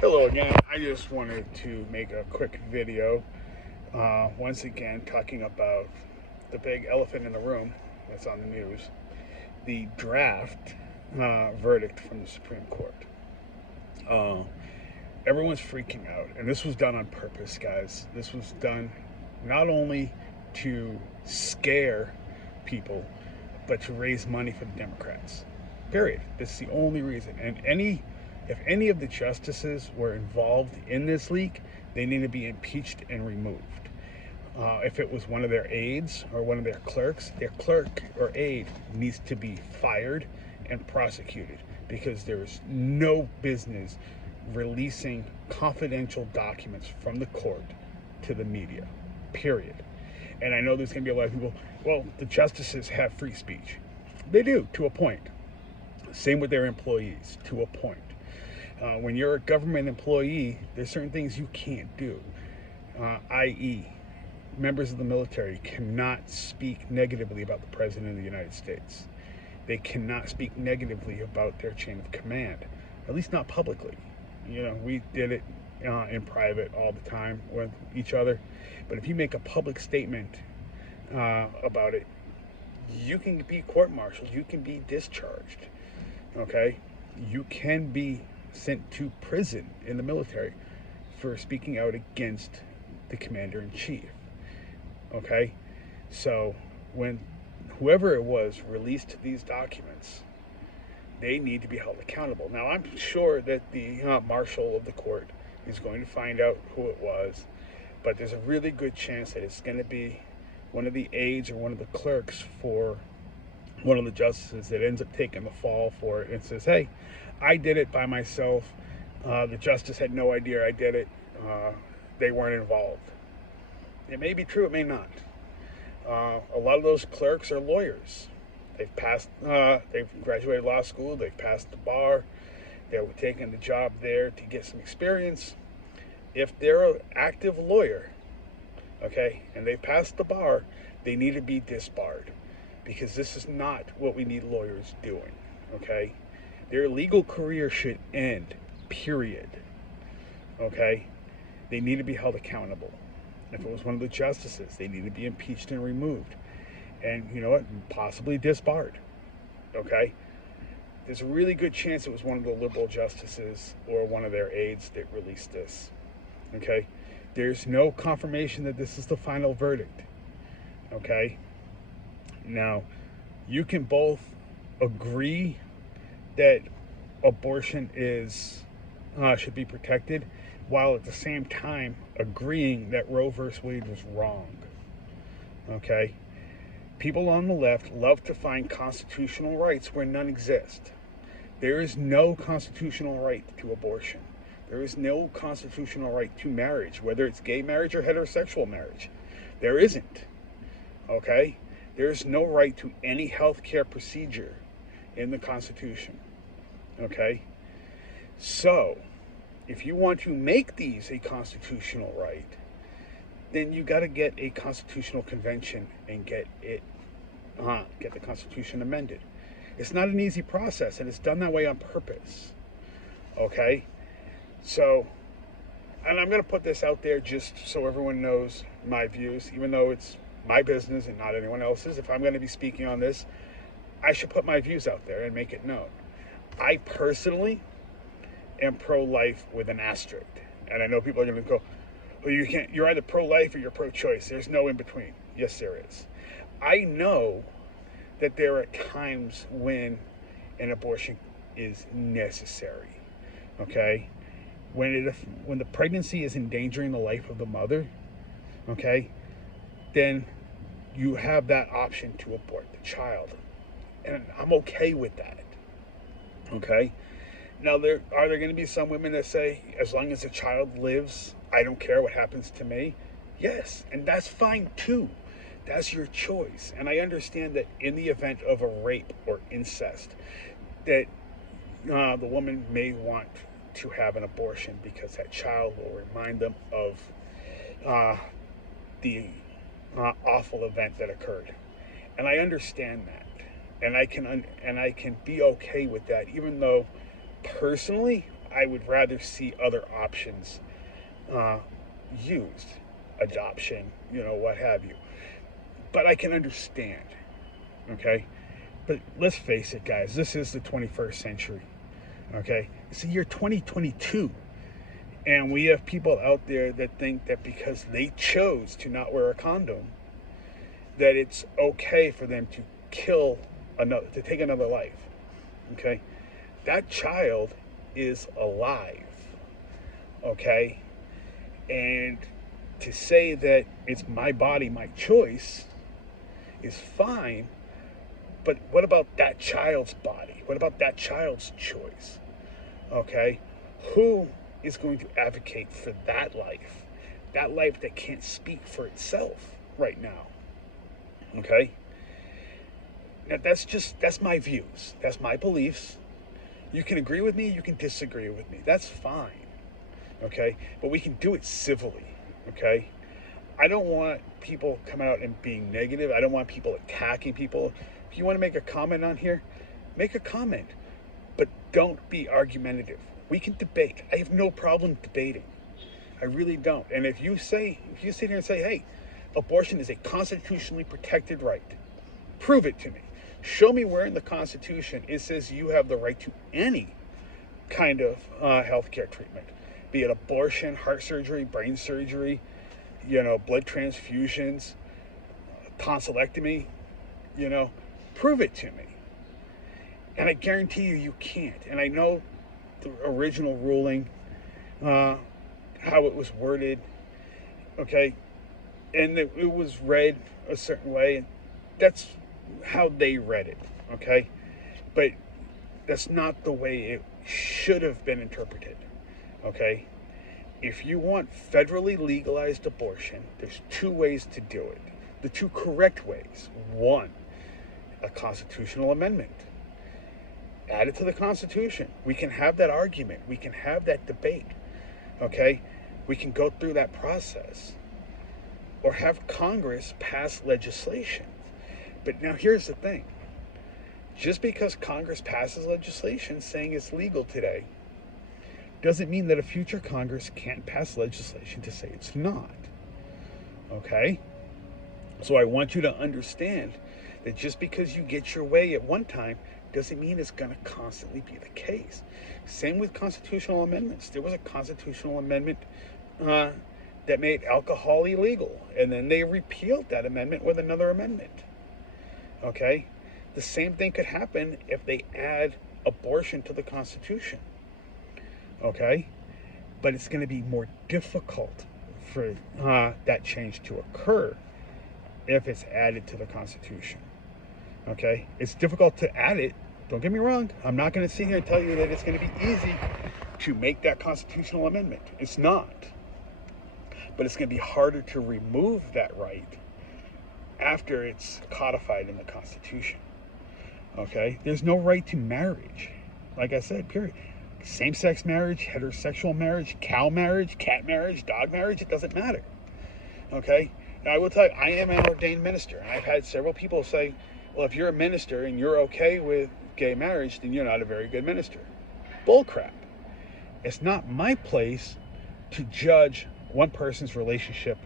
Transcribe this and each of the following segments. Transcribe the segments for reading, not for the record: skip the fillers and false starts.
Hello again. I just wanted to make a quick video, once again, talking about the big elephant in the room that's on the news, the draft verdict from the Supreme Court. Uh, Everyone's freaking out, and this was done on purpose, guys. This was done not only to scare people, but to raise money for the Democrats. Period. This is the only reason. And if any of the justices were involved in this leak, they need to be impeached and removed. If it was one of their aides or one of their clerk or aide needs to be fired and prosecuted because there's no business releasing confidential documents from the court to the media. Period. And I know there's going to be a lot of people, well, the justices have free speech. They do, to a point. Same with their employees, to a point. When you're a government employee, there's certain things you can't do, i.e., members of the military cannot speak negatively about the President of the United States. They cannot speak negatively about their chain of command, at least not publicly. You know, we did it in private all the time with each other. But if you make a public statement about it, you can be court-martialed. You can be discharged. Okay? You can be sent to prison in the military for speaking out against the commander-in-chief. Okay? So when whoever it was released these documents, they need to be held accountable. Now, I'm sure that the marshal of the court is going to find out who it was, but there's a really good chance that it's going to be one of the aides or one of the clerks for one of the justices that ends up taking the fall for it and says, hey, I did it by myself. The justice had no idea I did it. They weren't involved. It may be true, it may not. A lot of those clerks are lawyers. They've graduated law school, they've passed the bar, they're taking the job there to get some experience. If they're an active lawyer, okay, and they've passed the bar, they need to be disbarred because this is not what we need lawyers doing, okay? Their legal career should end, period, okay? They need to be held accountable. If it was one of the justices, they need to be impeached and removed. And you know what? Possibly disbarred. Okay? There's a really good chance it was one of the liberal justices or one of their aides that released this. Okay? There's no confirmation that this is the final verdict. Okay? Now, you can both agree that abortion should be protected, while at the same time agreeing that Roe versus Wade was wrong. Okay? People on the left love to find constitutional rights where none exist. There is no constitutional right to abortion. There is no constitutional right to marriage, whether it's gay marriage or heterosexual marriage. There isn't. Okay? There's no right to any health care procedure in the Constitution. Okay? So, if you want to make these a constitutional right, then you got to get a constitutional convention and get the Constitution amended. It's not an easy process, and it's done that way on purpose. Okay? So, and I'm going to put this out there just so everyone knows my views, even though it's my business and not anyone else's. If I'm going to be speaking on this, I should put my views out there and make it known. I personally am pro-life with an asterisk. And I know people are going to go, well, you're either pro-life or you're pro-choice. There's no in between. Yes, there is. I know that there are times when an abortion is necessary. Okay? When the pregnancy is endangering the life of the mother, okay, then you have that option to abort the child. And I'm okay with that. Okay? Now, are there going to be some women that say, as long as the child lives, I don't care what happens to me? Yes, and that's fine too. That's your choice. And I understand that in the event of a rape or incest, that the woman may want to have an abortion because that child will remind them of the awful event that occurred. And I understand that. And I can be okay with that, even though personally, I would rather see other options used, adoption, what have you. But I can understand, okay? But let's face it, guys, this is the 21st century, okay? It's the year 2022. And we have people out there that think that because they chose to not wear a condom, that it's okay for them to to take another life, okay? That child is alive, okay? And to say that it's my body, my choice is fine, but what about that child's body? What about that child's choice? Okay? Who is going to advocate for that life? That life that can't speak for itself right now. Okay? Now that's my views. That's my beliefs. You can agree with me, you can disagree with me. That's fine. Okay? But we can do it civilly. Okay? I don't want people coming out and being negative. I don't want people attacking people. If you want to make a comment on here, make a comment. But don't be argumentative. We can debate. I have no problem debating. I really don't. And if you sit here and say, hey, abortion is a constitutionally protected right, prove it to me. Show me where in the Constitution it says you have the right to any kind of healthcare treatment, be it abortion, heart surgery, brain surgery, blood transfusions, tonsillectomy, prove it to me. And I guarantee you can't. And I know the original ruling, how it was worded, okay, and it was read a certain way, and that's how they read it, okay? But that's not the way it should have been interpreted, okay? If you want federally legalized abortion, there's two ways to do it. The two correct ways. One, a constitutional amendment. Add it to the Constitution. We can have that argument. We can have that debate, okay? We can go through that process. Or have Congress pass legislation. But now here's the thing. Just because Congress passes legislation saying it's legal today, doesn't mean that a future Congress can't pass legislation to say it's not. Okay? So I want you to understand that just because you get your way at one time doesn't mean it's going to constantly be the case. Same with constitutional amendments. There was a constitutional amendment that made alcohol illegal, and then they repealed that amendment with another amendment. Okay? The same thing could happen if they add abortion to the Constitution. Okay? But it's going to be more difficult for that change to occur if it's added to the Constitution. Okay? It's difficult to add it. Don't get me wrong. I'm not going to sit here and tell you that it's going to be easy to make that constitutional amendment. It's not. But it's going to be harder to remove that right after it's codified in the Constitution. Okay? There's no right to marriage. Like I said, period. Same-sex marriage, heterosexual marriage, cow marriage, cat marriage, dog marriage, it doesn't matter. Okay? Now, I will tell you, I am an ordained minister. And I've had several people say, well, if you're a minister and you're okay with gay marriage, then you're not a very good minister. Bullcrap. It's not my place to judge one person's relationship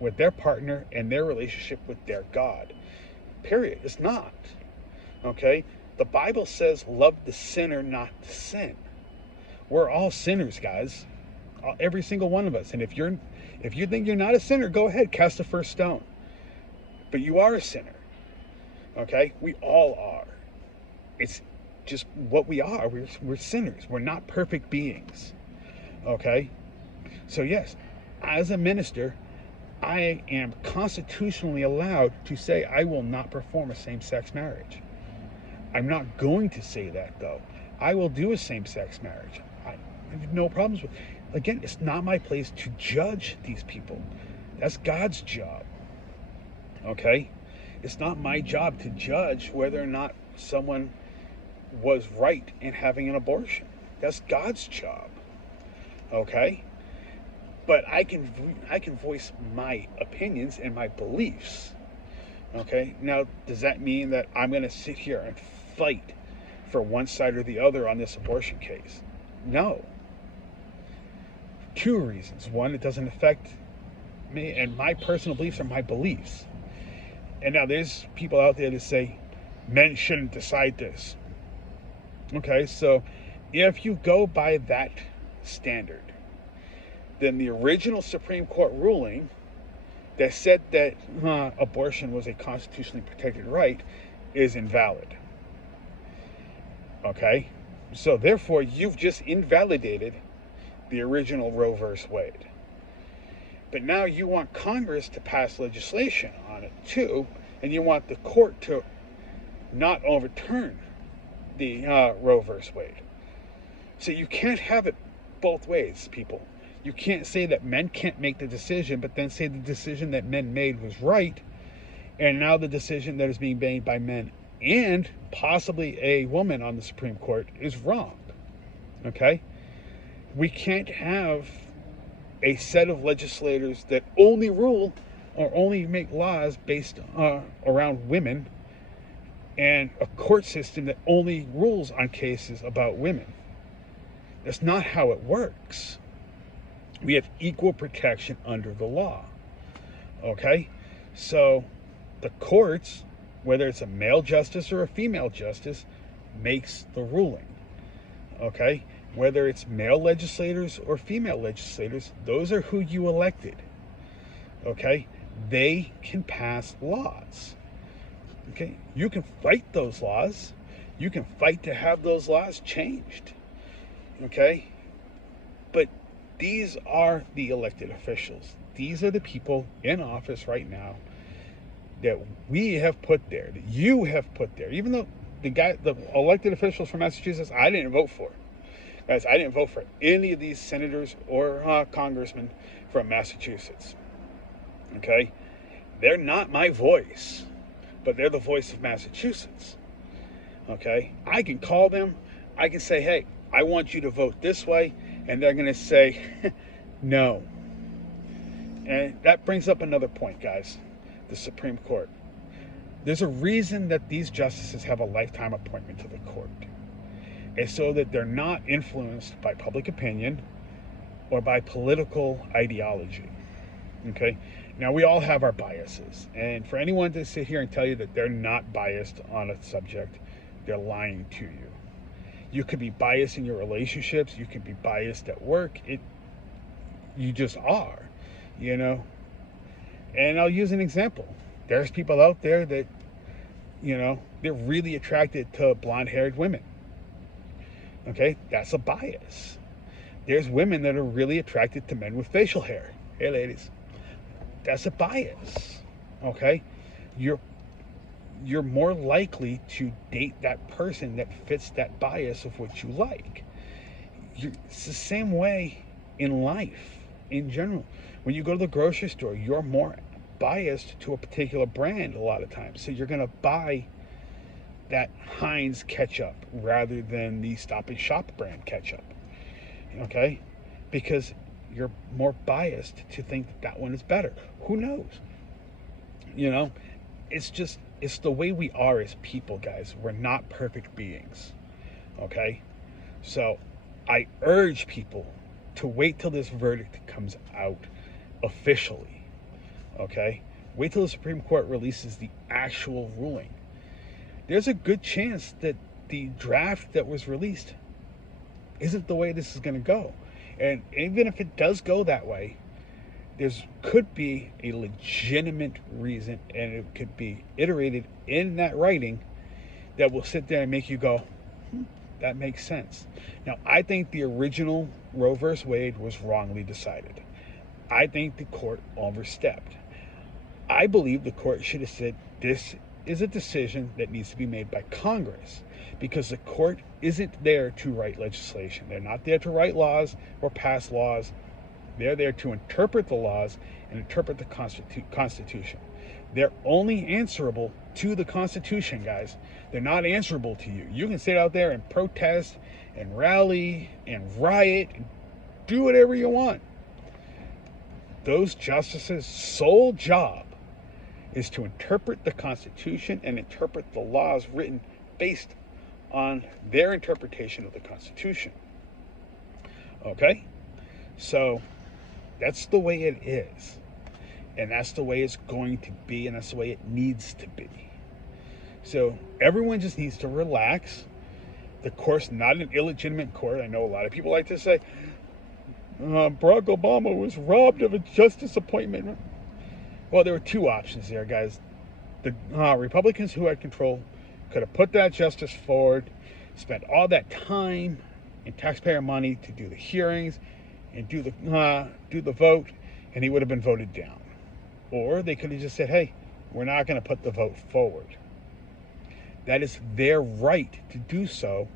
with their partner and their relationship with their God. Period. It's not. Okay? The Bible says, love the sinner, not the sin. We're all sinners, guys. Every single one of us. And if you think you're not a sinner, go ahead, cast the first stone. But you are a sinner. Okay? We all are. It's just what we are. We're sinners. We're not perfect beings. Okay? So yes, as a minister, I am constitutionally allowed to say I will not perform a same-sex marriage. I'm not going to say that, though. I will do a same-sex marriage. I have no problems with it. Again, it's not my place to judge these people. That's God's job. Okay? It's not my job to judge whether or not someone was right in having an abortion. That's God's job. Okay? But I can voice my opinions and my beliefs. Okay? Now, does that mean that I'm going to sit here and fight for one side or the other on this abortion case? No. Two reasons. One, it doesn't affect me, and my personal beliefs are my beliefs. And now there's people out there that say men shouldn't decide this. Okay, so if you go by that standard, then the original Supreme Court ruling that said that abortion was a constitutionally protected right is invalid. Okay, so therefore you've just invalidated the original Roe versus Wade. But now you want Congress to pass legislation on it too, and you want the court to not overturn the Roe versus Wade. So you can't have it both ways, people. You can't say that men can't make the decision, but then say the decision that men made was right, and now the decision that is being made by men and possibly a woman on the Supreme Court is wrong. Okay? We can't have a set of legislators that only rule or only make laws based around women, and a court system that only rules on cases about women. That's not how it works. We have equal protection under the law. Okay? So the courts, whether it's a male justice or a female justice, makes the ruling. Okay? Whether it's male legislators or female legislators, those are who you elected. Okay? They can pass laws. Okay? You can fight those laws. You can fight to have those laws changed. Okay? But these are the elected officials. These are the people in office right now that we have put there, that you have put there. Even though the elected officials from Massachusetts, I didn't vote for. Guys, I didn't vote for any of these senators or congressmen from Massachusetts. Okay? They're not my voice, but they're the voice of Massachusetts. Okay? I can call them. I can say, hey, I want you to vote this way. And they're going to say, no. And that brings up another point, guys. The Supreme Court. There's a reason that these justices have a lifetime appointment to the court. It's so that they're not influenced by public opinion or by political ideology. Okay? Now, we all have our biases. And for anyone to sit here and tell you that they're not biased on a subject, they're lying to you. You could be biased in your relationships. You could be biased at work. You just are, you know. And I'll use an example. There's people out there that, you know, they're really attracted to blonde-haired women. Okay, that's a bias. There's women that are really attracted to men with facial hair. Hey, ladies, that's a bias. Okay, you're more likely to date that person that fits that bias of what you like. It's the same way in life, in general. When you go to the grocery store, you're more biased to a particular brand a lot of times. So you're going to buy that Heinz ketchup rather than the Stop and Shop brand ketchup. Okay? Because you're more biased to think that one is better. Who knows? You know, it's the way we are as people, guys. We're not perfect beings. Okay? So I urge people to wait till this verdict comes out officially. Okay? Wait till the Supreme Court releases the actual ruling. There's a good chance that the draft that was released isn't the way this is going to go. And even if it does go that way, could be a legitimate reason, and it could be iterated in that writing that will sit there and make you go, that makes sense. Now, I think the original Roe versus Wade was wrongly decided. I think the court overstepped. I believe the court should have said this is a decision that needs to be made by Congress, because the court isn't there to write legislation. They're not there to write laws or pass laws. They're there to interpret the laws and interpret the Constitution. They're only answerable to the Constitution, guys. They're not answerable to you. You can sit out there and protest and rally and riot and do whatever you want. Those justices' sole job is to interpret the Constitution and interpret the laws written based on their interpretation of the Constitution. Okay? So that's the way it is. And that's the way it's going to be, and that's the way it needs to be. So everyone just needs to relax. The court's not an illegitimate court. I know a lot of people like to say, Barack Obama was robbed of a justice appointment. Well, there were two options there, guys. The Republicans who had control could have put that justice forward, spent all that time and taxpayer money to do the hearings and do the vote, and he would have been voted down. Or they could have just said, hey, we're not going to put the vote forward. That is their right to do so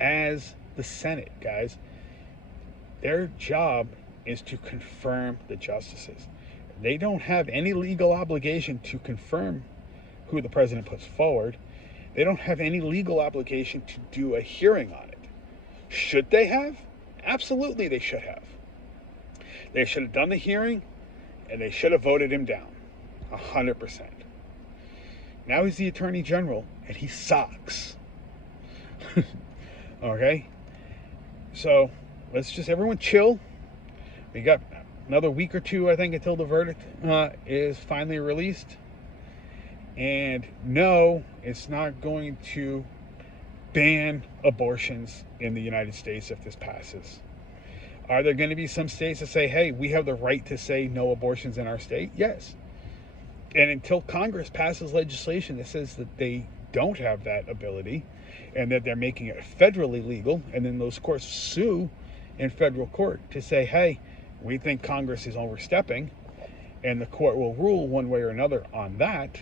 as the Senate, guys. Their job is to confirm the justices. They don't have any legal obligation to confirm who the president puts forward. They don't have any legal obligation to do a hearing on it. Should they have? Absolutely, they should have. They should have done the hearing, and they should have voted him down. 100%. Now he's the Attorney General, and he sucks. Okay? So, let's just everyone chill. We got another week or two, I think, until the verdict is finally released. And no, it's not going to ban abortions in the United States if this passes. Are there going to be some states that say, hey, we have the right to say no abortions in our state? Yes. And until Congress passes legislation that says that they don't have that ability and that they're making it federally legal, and then those courts sue in federal court to say, hey, we think Congress is overstepping, and the court will rule one way or another on that,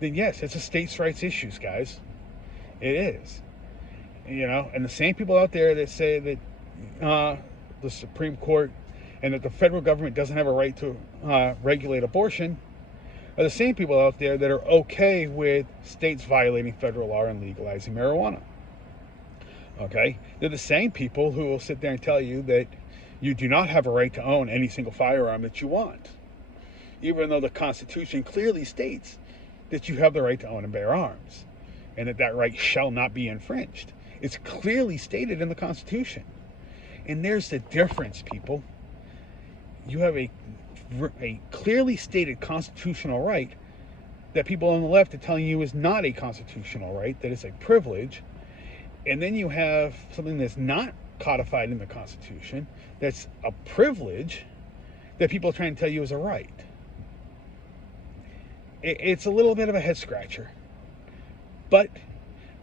then yes, it's a states' rights issues, guys. It is. You know, and the same people out there that say that the Supreme Court and that the federal government doesn't have a right to regulate abortion are the same people out there that are okay with states violating federal law and legalizing marijuana. Okay? They're the same people who will sit there and tell you that you do not have a right to own any single firearm that you want, even though the Constitution clearly states that you have the right to own and bear arms, and that right shall not be infringed. It's clearly stated in the Constitution. And there's the difference, people. You have a clearly stated constitutional right that people on the left are telling you is not a constitutional right, that is a privilege. And then you have something that's not codified in the Constitution, that's a privilege, that people are trying to tell you is a right. It's a little bit of a head scratcher. But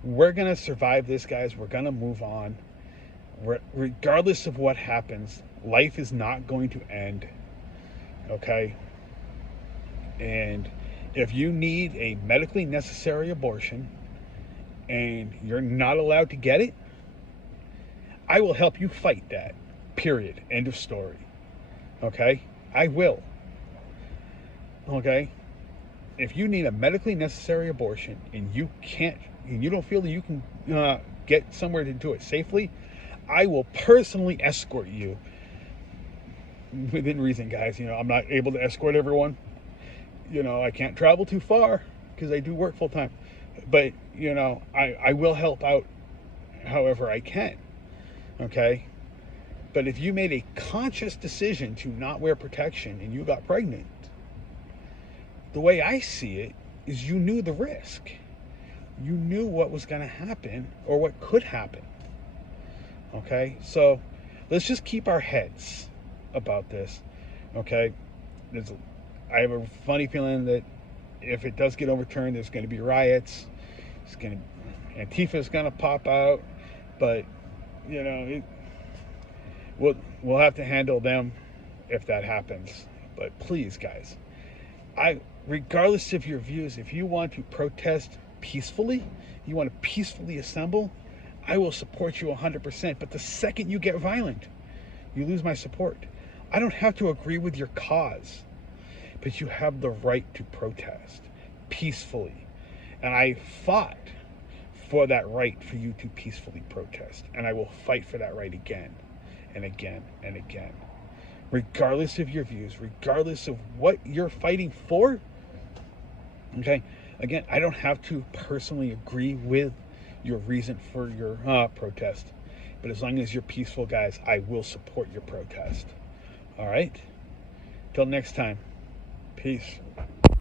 we're going to survive this, guys. We're going to move on. Regardless of what happens, life is not going to end. Okay? And if you need a medically necessary abortion and you're not allowed to get it, I will help you fight that. Period. End of story. Okay? I will. Okay? If you need a medically necessary abortion and you don't feel that you can get somewhere to do it safely, I will personally escort you within reason, guys. You know, I'm not able to escort everyone. You know, I can't travel too far because I do work full time. But, you know, I will help out however I can. Okay? But if you made a conscious decision to not wear protection and you got pregnant, the way I see it is you knew the risk. You knew what was going to happen or what could happen. Okay? So let's just keep our heads about this. Okay? I have a funny feeling that if it does get overturned, there's going to be riots. Antifa's going to pop out. But, you know, we'll have to handle them if that happens. But please, guys, regardless of your views, if you want to protest peacefully, you want to peacefully assemble, I will support you 100%. But the second you get violent, you lose my support. I don't have to agree with your cause, but you have the right to protest peacefully. And I fought for that right for you to peacefully protest. And I will fight for that right again and again and again. Regardless of your views, regardless of what you're fighting for. Okay? Again, I don't have to personally agree with your reason for your protest. But as long as you're peaceful, guys, I will support your protest. All right? Till next time. Peace.